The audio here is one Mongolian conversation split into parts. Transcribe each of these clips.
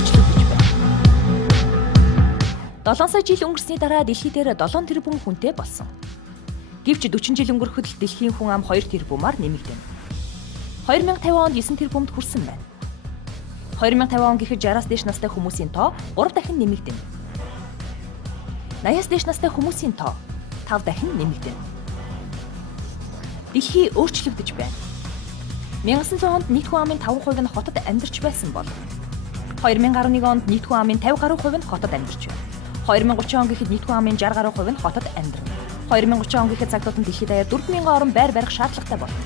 өөрчлөгдөж байна. 7 сая жил өнгөрсний дараа дэлхий дээр 7 тэрбум хүнтэй болсон. Гэвч 40 жил өнгөрөхөд дэлхийн хүн ам 2 тэрбумаар нэмэгдэнэ. 2050 онд 9 тэрбумд хүрсэн байна. 2050 он гэхэд 60-аас дээш настай хүмүүсийн тоо 3 дахин нэмэгдэнэ. 80-аас дээш настай хүмүүсийн тоо 5 дахин нэмэгдэнэ. Дэлхий өөрчлөгдөж байна. 1900 онд нийт хүн амын 5% нь хотод амьдарч байсан бол 2011 онд нийт хүн амын 50 гаруй хувь нь хотод амьдарч байна. 2030 он гэхэд нийт хүн амын 60 гаруй хувь нь хотод амьдрна. 2030 он гэхэд цагтууд нь дэлхийд даяар 4,000 орон байр барих шаардлагатай болно.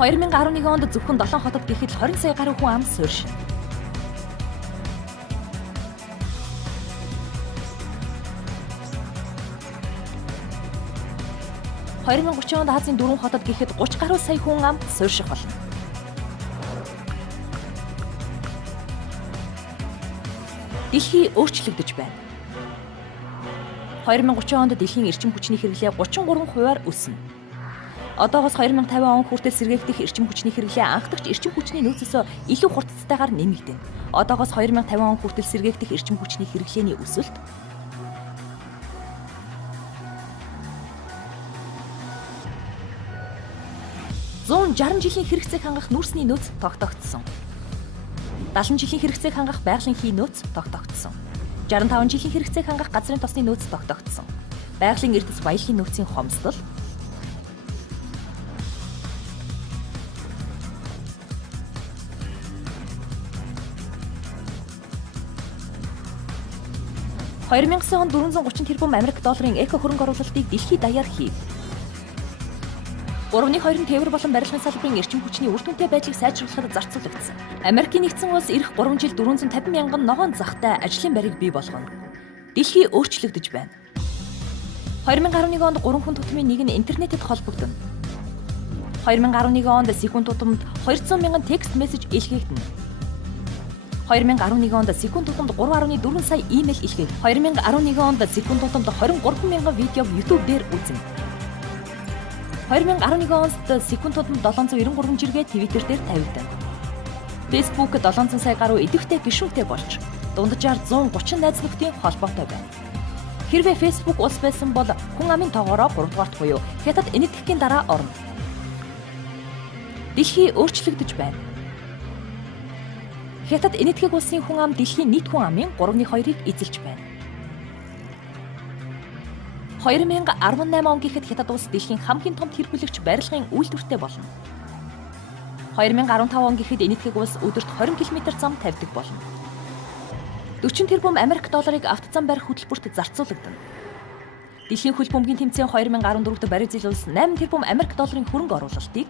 2011 онд зөвхөн 7 хотод гэхэд 20 сая гаруй хүн ам суурьшина. онд Азийн 4 хотод гэхэд 30 гаруй сая хүн ам суурьших болно. Дэлхий өөрчлөгдөж байна. 2030 онд дэлхийн эрчим хүчний хэрэглээ 33%-аар өснө. Одоогоос 2050 он хүртэл сэргээгдэх эрчим хүчний хэрэглээ анхдагч эрчим хүчний нөөцөөс илүү хурцтайгаар нэмэгдэнэ. Одоогоос 2050 он хүртэл сэргээгдэх эрчим хүчний хэрэглээний өсөлт 160 жилийн хэрэгцээг хангах нүүрсний нөөц тогтоогдсон. 70 жилийн хэрэгцээг хангах байгалийн хий нөөц тогтоогдсон. 65 жилийн хэрэгцээг хангах газрын тосны нөөц тогтоогдсон. Байгалийн эрдэс баялагын нөөцийн хомсдол 2009 онд 430 тэрбум Америк долларын эко хөрөнгө оруулалтыг дэлхийд даяар хийв. 3.2 тээвэр болон барилгын салбарын эрчим хүчний үр дүнтэй байдлыг сайжруулахад зарцуулагдсан. Америкийн нэгдсэн улс эх 3 жил 450 мянган ногоон захтай ажлын байрыг бий болгоно. Дэлхий өөрчлөгдөж байна. 2011 онд 3 хүн тутмын нэг нь интернетэд холбогдоно. 2011 онд секунд тутамд 200 мянган текст мессеж илгээгдэнэ. 2011 онд секунд тутамд 3.4 сая имэйл илгээгдэнэ. 2011 онд секунд тутамд 23 мянган видеог YouTube дээр үзнэ. 2011 онд секунд тутамд 793 жиргээ Twitter дээр тавигдана. Facebook 700 сая гаруй идэвхтэй гишүүнтэй болж дунджаар 130 найз нөхдийн холбоотой байна. Хэрвээ Facebook улс байсан бол хүн амын тоогоороо 3 дугаарт буюу хятад энэтхэгийн дараа орно. Дэлхий өөрчлөгдөж байна. Хятад энэтхэг улсын хүн ам дэлхийн нийт хүн амын 3/2-ыг эзэлж байна. 2018 он гэхэд Хятад улс дэлхийн хамгийн том тэргүүлэгч барилгын үйлдвэртэй болно. 2015 он гэхэд энэтхэг улс өдөрт 20 км зам тавьдаг болно. 40 тэрбум Америк долларыг автозам барих хөтөлбөрт зарцуулагдана. Дэлхийн хөл бөмбөгийн тэмцээн 2014-д Бразил улс 8 тэрбум Америк долларын хөрөнгө оруулалтыг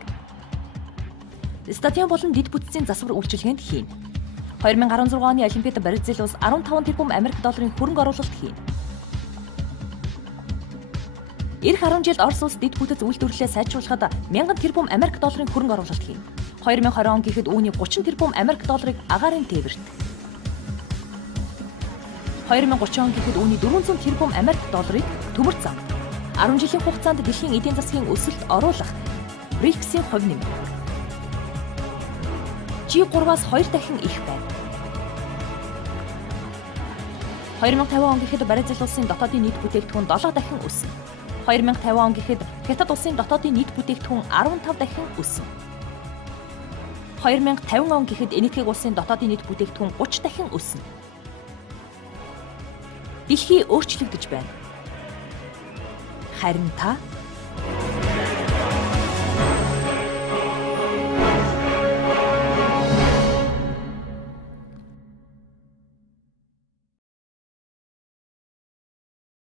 стадион болон дэд бүтцийн засвар үйлчилгээнд хийнэ. 2016 оны Олимпиад Бразил улс 15 тэрбум Америк долларын хөрөнгө оруулалт хийнэ. Ирэх 10 жилд Орос улс дэд бүтэц үйлдвэрлэлээ сайжруулахад 1000 тэрбум Америк долларын хөрөнгө оруулалт хийнэ. 2020 он гэхэд үүний 30 тэрбум Америк долларыг агаарын тээвэрт. 2030 он гэхэд үүний 400 тэрбум Америк долларыг төмөр замд 10 жилийн хугацаанд дэлхийн эдийн засгийн өсөлт оруулах BRICS-ийн хувь нэмэг G3-аас 2 дахин их байна. 2050 он гэхэд Бразил улсын дотоодын нийт бүтээгдэхүүн 7 дахин өснө. 2050 он гэхэд Хятад улсын дотоодын нийт бүтээгдэхүүн 15 дахин өснө. 2050 он гэхэд энэтхэг улсын дотоодын нийт бүтээгдэхүүн 30 дахин өснө. Дэлхий өөрчлөгдөж байна. Харин та